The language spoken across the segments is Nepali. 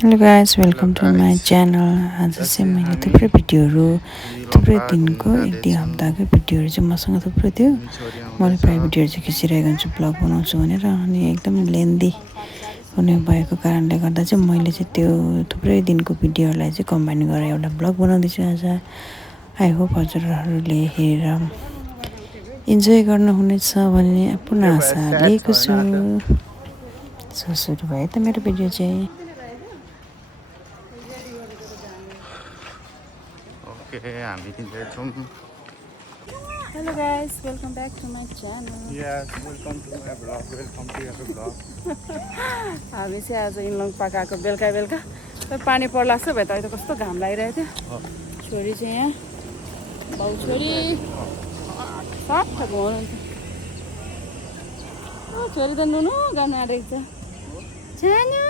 Hello guys welcome to my channel. आज चाहिँ मैले थुप्रै भिडियोहरू थुप्रै दिनको एक दुई हप्ताकै भिडियोहरू चाहिँ मसँग थुप्रै थियो। मैले प्रायः भिडियोहरू चाहिँ खिचिरहेको हुन्छु ब्लग बनाउँछु भनेर, अनि एकदम लेन्दी हुने भएको कारणले गर्दा चाहिँ मैले चाहिँ त्यो थुप्रै दिनको भिडियोहरूलाई चाहिँ कम्बाइन गरेर एउटा ब्लग बनाउँदैछु आज। आई होप हजुरहरूले हेरेर इन्जोय गर्नुहुनेछ भन्ने पूर्ण आशा लिएको छु। सो सुरु भयो त मेरो भिडियो चाहिँ। Hello guys, welcome back to my channel. Yes, welcome to my vlog. Welcome to your vlog. हामी चाहिँ आज इनलङ पार्क आएको बेलुका बेलुका पानी पर्ला जस्तो भयो त। अहिले त कस्तो घाम लागिरहेको थियो। छोरी चाहिँ यहाँ बाउ छोरी सट्ठ घुमाउनुहुन्थ्यो। छोरी त नुनु गर्नु आँटेको छ। सानो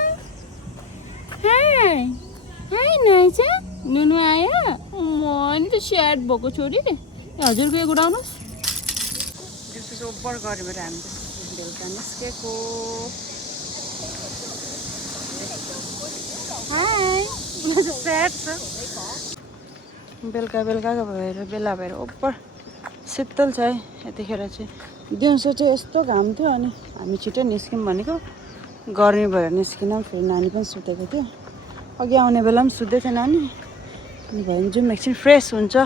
हाई हाई नाइचा नुनु आयो। म नि त स्याड भएको छोरीले हजुरको एक उडाउनुहोस्। दिउँसो ओभर गरेबाट हामी चाहिँ बेलुका निस्केको। हाई स्याड छ। बेलुका बेलुकाको भएर बेला भएर ओभर शीतल छ है यतिखेर चाहिँ। दिउँसो चाहिँ यस्तो घाम थियो, अनि हामी छिटो निस्क्यौँ भनेको गर्मी भएर निस्किनँ। फेरि नानी पनि सुतेको थियो, अघि आउने बेला पनि सुत्दै थियो नानी। अनि भयो भने जाउँ एकछिन फ्रेस हुन्छ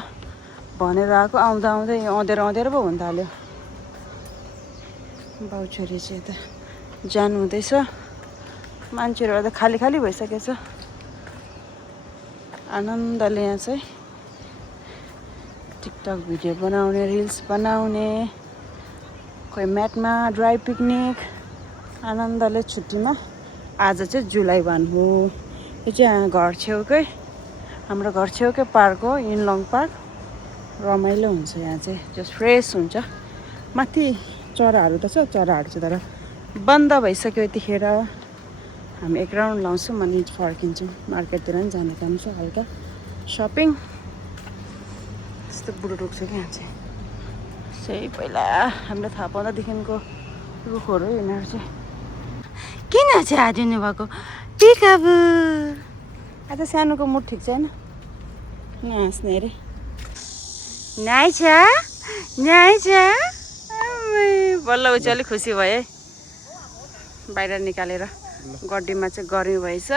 भनेर आएको। आउँदा आउँदै अँधेरो पो हुन थाल्यो। बाउ छोरी चाहिँ यता जानु हुँदैछ। मान्छेहरू त खाली खाली भइसकेछ। आनन्दले यहाँ चाहिँ टिकटक भिडियो बनाउने, रिल्स बनाउने, कोही म्याटमा ड्राई पिकनिक आनन्दले छुट्टीमा। आज चाहिँ जुलाई 1 हो। यो चाहिँ घर छेउकै, हाम्रो घर छेउकै पार्क हो, इनलङ पार्क। रमाइलो हुन्छ यहाँ चाहिँ, जस्ट फ्रेस हुन्छ। माथि चराहरू त छ, चराहरू चाहिँ तर बन्द भइसक्यो यतिखेर। हामी एक राउन्ड लाउँछौँ अनि फर्किन्छौँ। मार्केटतिर पनि जाने काम छ, हल्का सपिङ। यस्तो बुढो रुख छ कि यहाँ चाहिँ। सही पहिला हामीलाई थाहा पाउँदादेखिको रुखहरू यिनीहरू चाहिँ। किन चाहिँ हाजिनु भएको पिकाबु? आज सानोको मुड ठिक छैन, हाँस्ने अरे। नाइचा नाइचा बल्ल ऊ चाहिँ अलिक खुसी भयो है, बाहिर निकालेर। गड्डीमा चाहिँ गर्मी भएछ।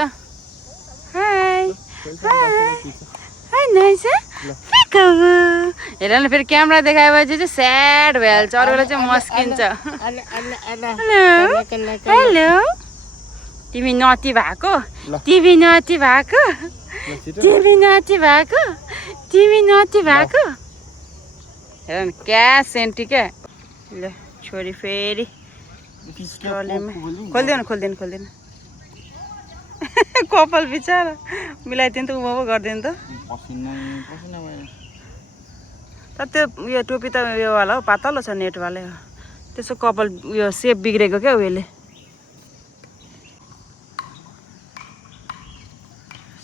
हाई हाई नाइचा पिकाबु। हेर न, फेरि क्यामेरा देखाएपछि चाहिँ स्याड भइहाल्छ, अरू बेला चाहिँ मस्किन्छ। हेलो हेलो, तिमी नटी भएको, तिमी नटी भएको, तिमी नटी भएको, तिमी नटी भएको। हेर न क्या सेन्टी क्या। ल छोरी फेरि खोल्दैन खोल्दैन खोल्दैन। कपाल बिचारा मिलाइदिनु त उमा पो गरिदिनु त। तर त्यो उयो टोपी त उयो वाला हो, पातलो छ, नेटवालै हो। त्यसो कपाल उयो सेप बिग्रेको क्या उयोले,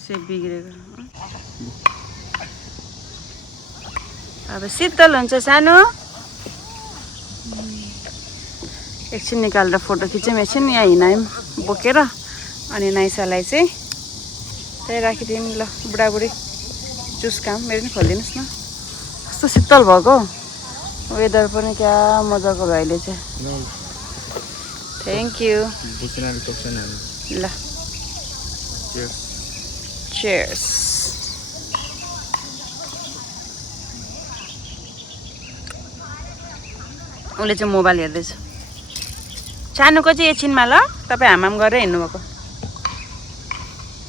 सेप बिग्रेको। अब शीतल हुन्छ सानो। एकछिन निकालेर फोटो खिच्यौँ, एकछिन यहाँ हिँडायौँ बोकेर। अनि नाइसालाई चाहिँ त्यही राखिदिउँ। ल बुढाबुढी जुस काम मेरो पनि खोलिदिनुहोस् न। कस्तो शीतल भएको, वेदर पनि क्या मजाको भयो अहिले चाहिँ। Thank you. ल चेयर्स। उसले चाहिँ मोबाइल हेर्दैछ। सानोको चाहिँ एकछिनमा ल तपाईँ हामाम गरेर हिँड्नुभएको।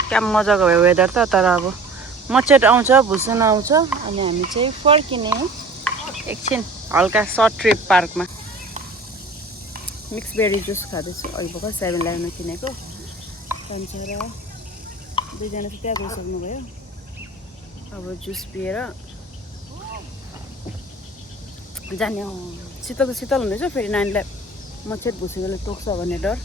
क्या मजाको भयो वेदर त। तर अब मच्छर आउँछ, भुसुन आउँछ, अनि हामी चाहिँ फर्किने एकछिन हल्का सर्ट ट्रिप पार्कमा। मिक्स बेरी जुस खाँदैछु अहिले भर्खर 7-11मा किनेको। पन्चरा दुईजना चाहिँ त्यहाँ गइसक्नु भयो। अब जुस पिएर जाने। शीतल शीतल हुँदैछ, फेरि नानीलाई मच्छर भुसेकोले टोक्छ भन्ने डर।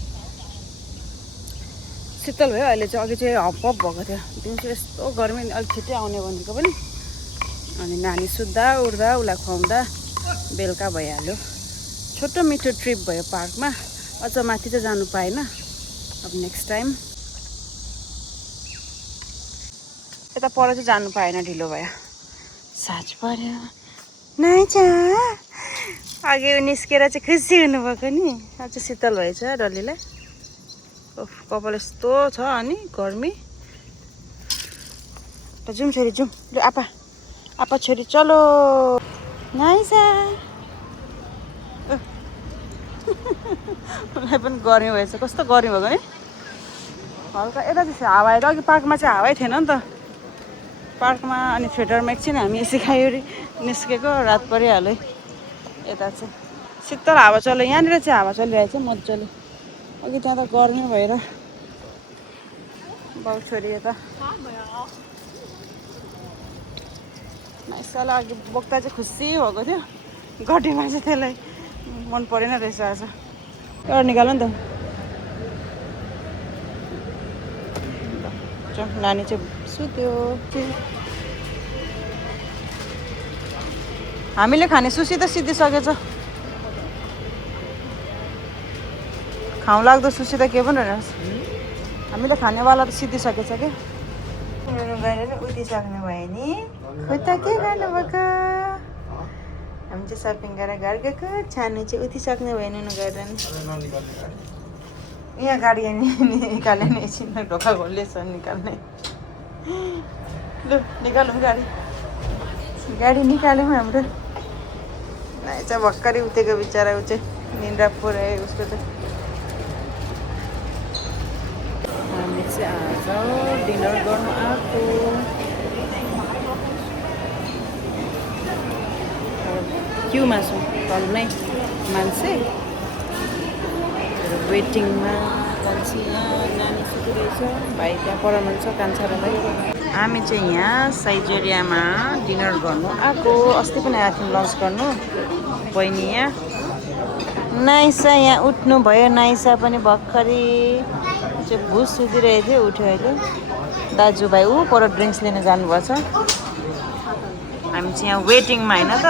शीतल भयो अहिले चाहिँ। अघि चाहिँ हपहप भएको थियो, दिउँसो यस्तो गर्मी, अलिक छिट्टै आउने भनेको पनि। अनि नानी सुत्दा उठ्दा उसलाई खुवाउँदा बेलुका भइहाल्यो। छोटो मिठो ट्रिप भयो पार्कमा। अझ माथि चाहिँ जानु पाएन। अब नेक्स्ट टाइम यता पर चाहिँ जानु पाएन, ढिलो भयो। साँझ पर्यो। नाइचा अघि निस्केर चाहिँ खुसी हुनुभएको नि। आज शीतल भएछ डल्लीलाई। ओफ कपाल यस्तो छ अनि गर्मी। त जाउँ छोरी जाउँ। ल आपा आपा छोरी चलो। नाइसा मलाई पनि गर्मी भएछ। कस्तो गर्मी भएको नि हल्का। यता चाहिँ हावा आएर अघि पार्कमा चाहिँ हावै थिएन नि त। पार्कमा अनि थिएटरमा एकछिन हामी यसै खाइवरी निस्केको, रात परिहाल्यो। यता चाहिँ शीतल हावा चल्यो। यहाँनिर चाहिँ हावा चलिरहेछ मजाले। अघि त्यहाँ त गर्मी भएर बाउ छोरी यता नाइसालाई अघि बोक्दा चाहिँ खुसी भएको थियो। गड्डीमा चाहिँ त्यसलाई मन परेन रहेछ आज। एउटा निकाल्नु नि त। नानी चाहिँ सुत्यो। हामीले खाने सुसी त सिद्धिसकेछ। खाउँ लाग्दो सुसी त के पनि रहेछ। हामीले खानेवाला त सिद्धिसकेछ क्या। नुनु गाडीले उतिसक्नु भयो नि। उता के गर्नुभएको? हामी चाहिँ सपिङ गरेर घर गएको। छानु चाहिँ उतिसक्नु भयो नुनु गाडी। यहाँ गाडी निकाल्ने नि एकछिन ढोका खोल्दैछ निकाल्ने। लु निकालौँ गाडी। गाडी निकाल्यौँ हाम्रो। नाइ चाहिँ भर्खरै उठेको बिचरा। ऊ चाहिँ निन्द्रा पुऱ्यायो उसको चाहिँ। हामी चाहिँ आज डिनर गर्नु आएको। क्युमा छौँ घरमै मान्छे वेटिङमा। मान्छे यहाँ नानी सुतिरहेछ। भाइ त्यहाँ पढाउनु छ कान्छालाई। हामी चाहिँ यहाँ साइजेरियामा डिनर गर्नु आएको। अस्ति पनि आएको थियौँ लन्च गर्नु। बहिनी यहाँ नाइसा यहाँ उठ्नु भयो। नाइसा पनि भर्खरै चाहिँ भुस सुतिरहेको थियो, उठ्यो अहिले। दाजुभाइ ऊ पर ड्रिङ्क्स लिन जानुभएको छ। हामी चाहिँ यहाँ वेटिङमा होइन त।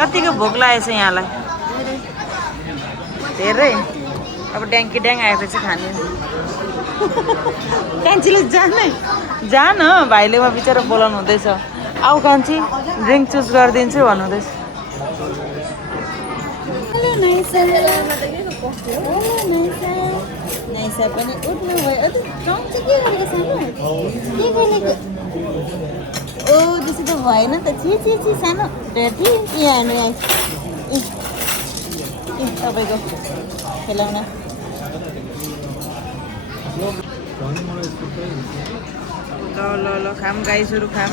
कतिको भोक लागेको छ यहाँलाई? धेरै। अब ड्याङ्की ड्याङ आएपछि खाने। कान्छीले जान भाइले म बिचरा बोलाउनु हुँदैछ। आऊ कान्छी ड्रिङ्क चुज गरिदिन्छु भन्नुहुँदैछ। नाइसा पनि उठ्नु भयो। ओ त्यसो त भएन त। छि सानो भेटी यहाँ हेर्नु तपाईँको खेलाउन। ल खाम गाईहरू खाम।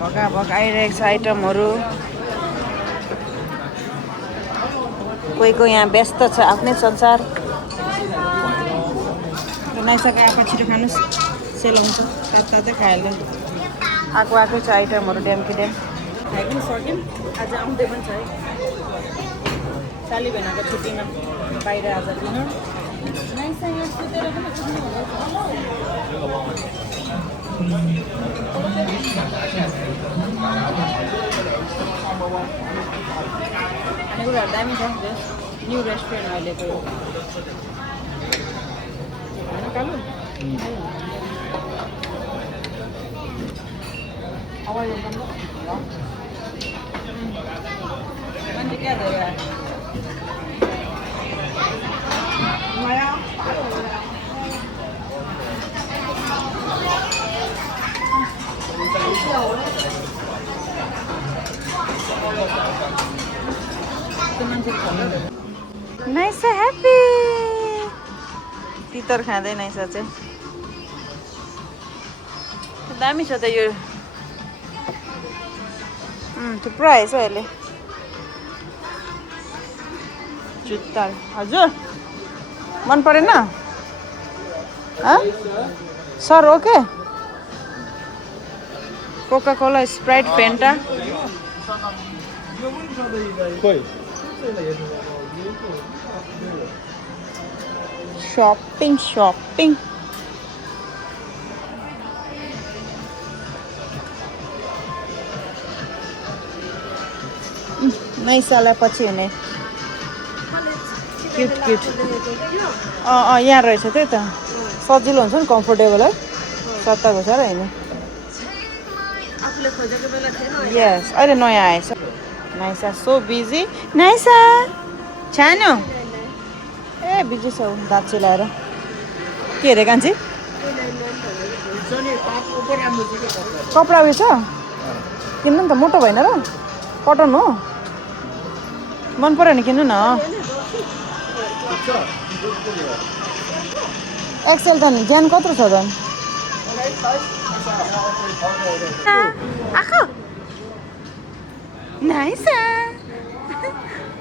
भगा भग आइरहेको छ आइटमहरू। कोही यहाँ व्यस्त छ आफ्नै संसार। नाइसाको आएको छिटो खानुहोस्, सेलाउँछ तातै खाइहाल्नु। आएको छ आइटमहरू ड्याम्की ड्याम। खाइ पनि सक्यौँ। आज आउँदै पनि छ है साली भेनाको छुट्टीमा बाहिर आज डिनर। नाइसा यहाँ सुतेर पनि खानेकुराहरू दामी छ। न्यू रेस्टुरेन्ट अहिलेको होइन कालु? मान्छे क्या धेरै नाइसा ह्याप्पी। तितर खाँदै नाइसा चाहिँ दामी छ त यो। थुप्रो आएछ अहिले। जुत्ता हजुर मन परेन? Sir okay. Coca Cola Sprite Fanta. shopping नाइसालाई पछि हुने क्युट यहाँ रहेछ त्यही त सजिलो हुन्छ नि कम्फोर्टेबल है सत्ता घुसेर होइन यस अहिले नयाँ आएछ नाइसा सो बिजी नाइसा छानो ए बिजी छ ऊ दाँत चिलाएर के अरे कान्छी कपडा उयो छ किन्नु नि त मोटो भएन र कटन हो मन पऱ्यो भने किन्नु न एक्सेल त नि ज्यान कत्रो छ झन् आएको नाइसा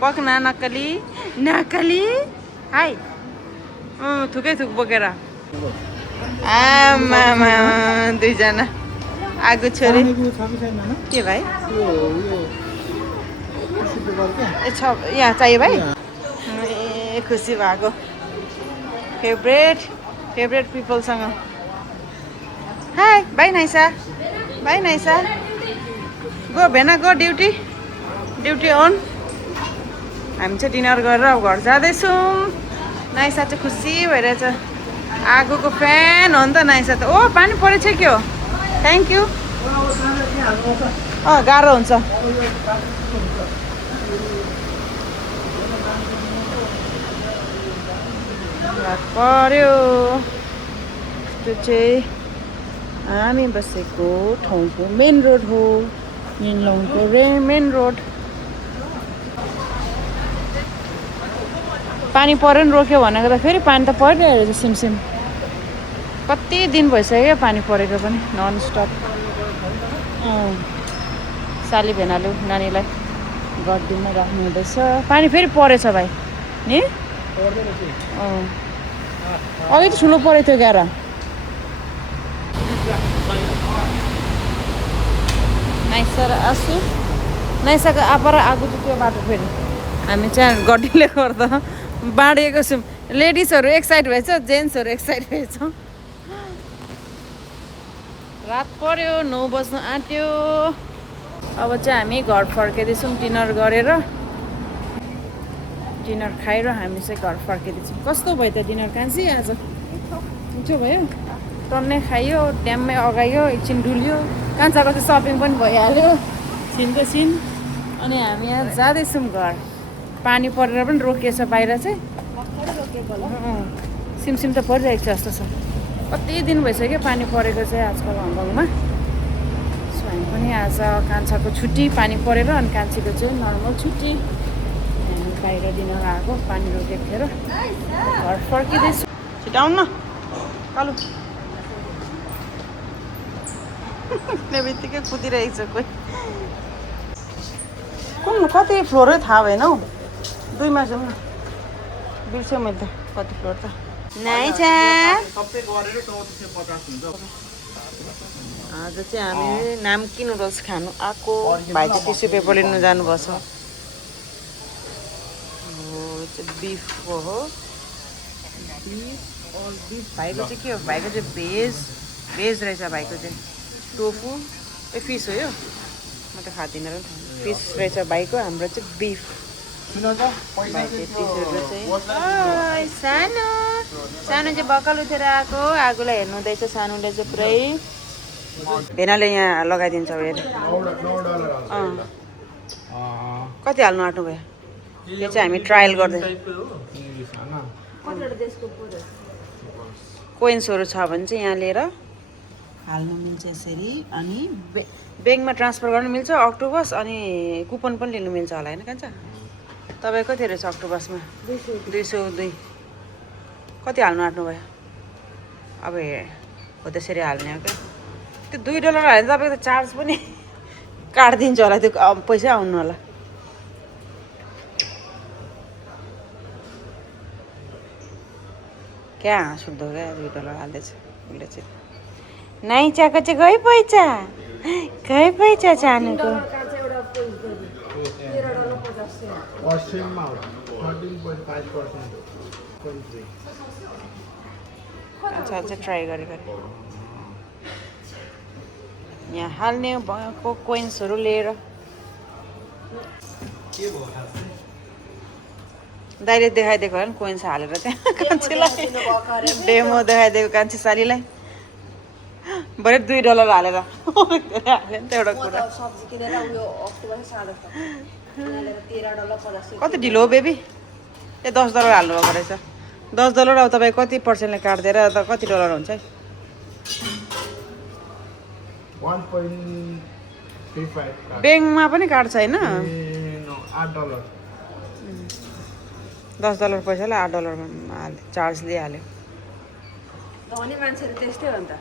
पक्ना नक्कली नक्कली हाई थुकै थुक बोकेर आमामा दुईजना आगो छोरी के भाइ ए छ यहाँ चाहियो भाइ ए खुसी भएको फेभरेट पिपलसँग हाई बाई नाइसा गो भेना गो ड्युटी अन हामी चाहिँ डिनर गरेर अब घर जाँदैछौँ नाइसा चाहिँ खुसी भइरहेछ आगोको फ्यान हो नि त नाइसा त ओ पानी परेछ के हो थ्याङ्क यू गाह्रो हुन्छ पर्यो त्यो चाहिँ हामी बसेको ठाउँको मेन रोड हो मिनलोङको मेन रोड पानी पऱ्यो नि रोक्यो भनेको त फेरि पानी त परिरहेको रहेछ सिमसिम कति दिन भइसक्यो पानी परेको पनि नन स्टप साली भेनाले नानीलाई गरिदिनु राख्नु हुँदैछ पानी फेरि परेछ भाइ नि अघि त ठुलो परेको थियो ग्यारा नाइसा र आसु नाइसाको आप्पा र आगो चाहिँ त्यो बाटो फेरि हामी चाहिँ गड्डीले गर्दा बाँडिएको छौँ लेडिजहरू एक साइड भएछ जेन्ट्सहरू एक साइड भएछ रात पर्यो 9 बज्नु आँट्यो अब चाहिँ हामी घर फर्किँदैछौँ डिनर गरेर डिनर खाएर हामी चाहिँ घर फर्किँदैछौँ कस्तो भयो त डिनर कान्छी आज मिठो भयो टन्नै खाइयो ड्याममै अगायो एकछिन डुल्यो कान्छाको चाहिँ सपिङ पनि भइहाल्यो छिनको छिन अनि हामी यहाँ जाँदैछौँ घर पानी परेर पनि रोकिएछ बाहिर चाहिँ सिमसिम त परिरहेको छ जस्तो छ कति दिन भइसक्यो पानी परेको चाहिँ आजकल हङकङमा सो हामी पनि आज कान्छाको छुट्टी पानी परेर अनि कान्छीको चाहिँ नर्मल छुट्टी हामी बाहिर डिनर आएको पानी रोकेको थियो र घर फर्किँदैछु छिटो आउनु न कालु त्यो बित्तिकै कुदिरहेको छ कोही कुन कति फ्लोरै थाहा भएन हौ 2मा जाउँ न बिर्स्यो मैले त कति फ्लोर त नाइसा आज चाहिँ हामी नाम्की नुडल्स खानु आएको भाइ चाहिँ टिस्यु पेपर लिनु जानुभएको छ बिफको हो बिफ भाइको चाहिँ के हो भाइको चाहिँ भेज रहेछ भाइको चाहिँ टोफु ए फिस हो यो म त खाँदिनँ र फिस रहेछ भाइको हाम्रो चाहिँ बिफ सानो चाहिँ बक्कल उठेर आएको आगोलाई हेर्नु हुँदैछ सानोले चाहिँ पुरै भेनाले यहाँ लगाइदिन्छ हेर कति हाल्नु आँट्नु भयो यो चाहिँ हामी ट्रायल गर्दै कोइन्सहरू छ भने चाहिँ यहाँ लिएर हाल्नु मिल्छ यसरी अनि ब्याङ्कमा ट्रान्सफर गर्नु मिल्छ अक्टोबस अनि कुपन पनि लिनु मिल्छ होला होइन कान्छ तपाईँ कति रहेछ अक्टोबसमा 202 कति हाल्नु आँट्नु भयो अब हो त्यसरी हाल्ने हो क्या त्यो $2 हाल्यो तपाईँको त चार्ज पनि काटिदिन्छ होला त्यो पैसा आउनु होला क्या हाँस उठ्दो क्या $2 हाल्दैछ उसले चाहिँ नाइचाको चाहिँ गइ पैसा चानुको अच्छा चाहिँ ट्राई गरेको यहाँ हाल्ने भएको कोइन्सहरू लिएर दाइले देखाइदिएको हो नि कोइन्स हालेर त्यहाँ कान्छीलाई डेमो देखाइदिएको कान्छी सालीलाई बरु $2 हालेर धेरै हाल्यो नि त एउटा कुरा सब्जी किनेर उयो अक्टोबर साढे $13.50 कति ढिलो हो बेबी ए $10 हाल्नुभएको रहेछ $10 अब तपाईँ कति पर्सेन्टले काटिदिएर त कति डलर हुन्छ है 1.35 ब्याङ्कमा पनि काट्छ होइन no, $8. $10 पैसाले $8 चार्ज लिइहाल्यो भने मान्छेहरू त्यस्तै हो नि त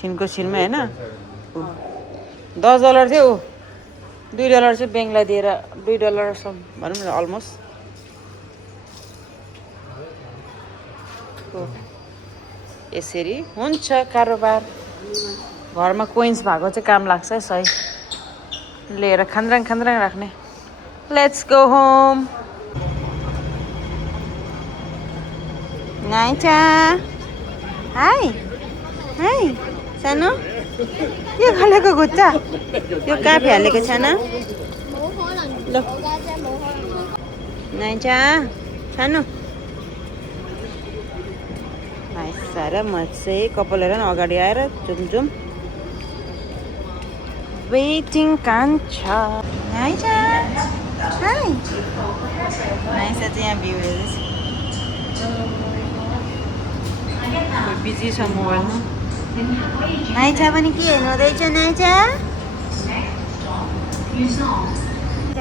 छिनको छिनमा होइन $10 थियो ऊ $2 चाहिँ ब्याङ्कलाई दिएर $2 भनौँ न अलमोस्ट यसरी हुन्छ कारोबार घरमा कोइन्स भएको चाहिँ काम लाग्छ है सही लिएर खान्द्राङ खान्द्राङ राख्ने लेट्स गो होम नाइचा हाई हाई सानो के खालेको खुट्टा यो काफे हालेको छैन ल नाइचा सानो सारा म चाहिँ कपाल हेर न अगाडि आएर जुम जुम वेटिङ कान्छा नाइचा हाई नाइसा चाहिँ यहाँ भ्यू हेर्दैछ बिजी छ मोबाइलमा नाइचा पनि के हेर्नु हुँदैछ नाइचा नाइचा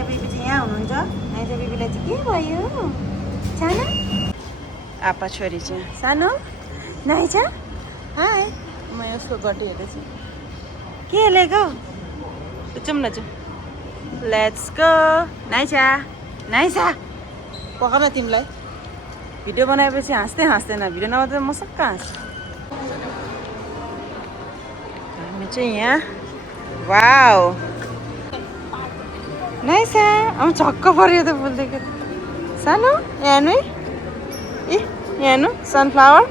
बेबी चाहिँ यहाँ हुनुहुन्छ नाइचा बेबीलाई चाहिँ के भयो सानो आपा छोरी चाहिँ सानो नाइचा हाई म उसको गटी हेर्दैछु के हेलेको जाउँ न जाउँ लेट्स गो नाइचा नाइसा पकाउन तिमीलाई भिडियो बनाएपछि हाँस्दैन भिडियो नभए त म सक्क हाँस्छु हामी चाहिँ यहाँ वाउ नाइसा अब छक्क पऱ्यो त फुल देखेर सानो यहाँ हेर्नु है ए यहाँ हेर्नु सनफ्लावर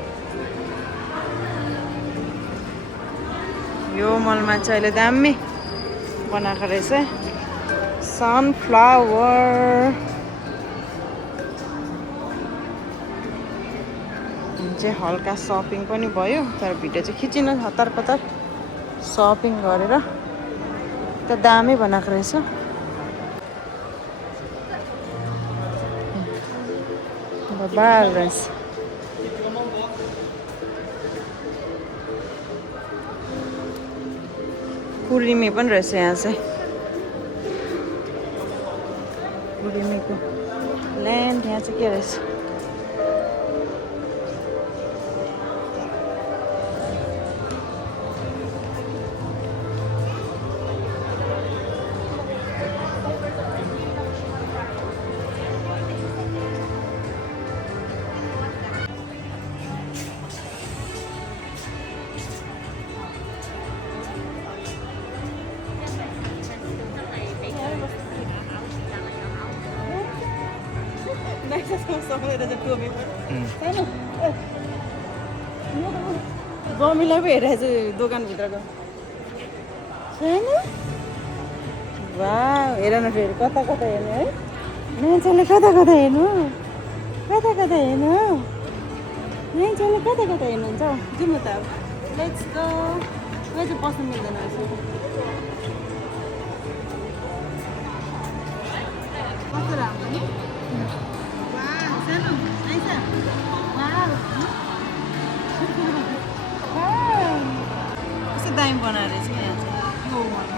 यो मलमा चाहिँ अहिले दामी बनाएको रहेछ सनफ्लावर चाहिँ हल्का सपिङ पनि भयो तर भिडियो चाहिँ खिचिन हतार पतार सपिङ गरेर त दामी बनाएको रहेछ बाल रहेछ कुरिमी पनि रहेछ यहाँ चाहिँ कुरिमीको ल्यान्ड यहाँ चाहिँ के रहेछ गमिलाई पो हेरेको छु दोकानभित्रको छैन वा हेर न फेरि कता कता हेर्नु है मान्छेले कता कता हेर्नु कता कता हेर्नु मान्छेले कता कता हेर्नुहुन्छ हौ जाउँ न त अब लेट्स गो म चाहिँ बस्नु मिल्दैन रहेछ कस्तो राम्रो नि कस्तो दामी बनाएर चाहिँ यहाँ चाहिँ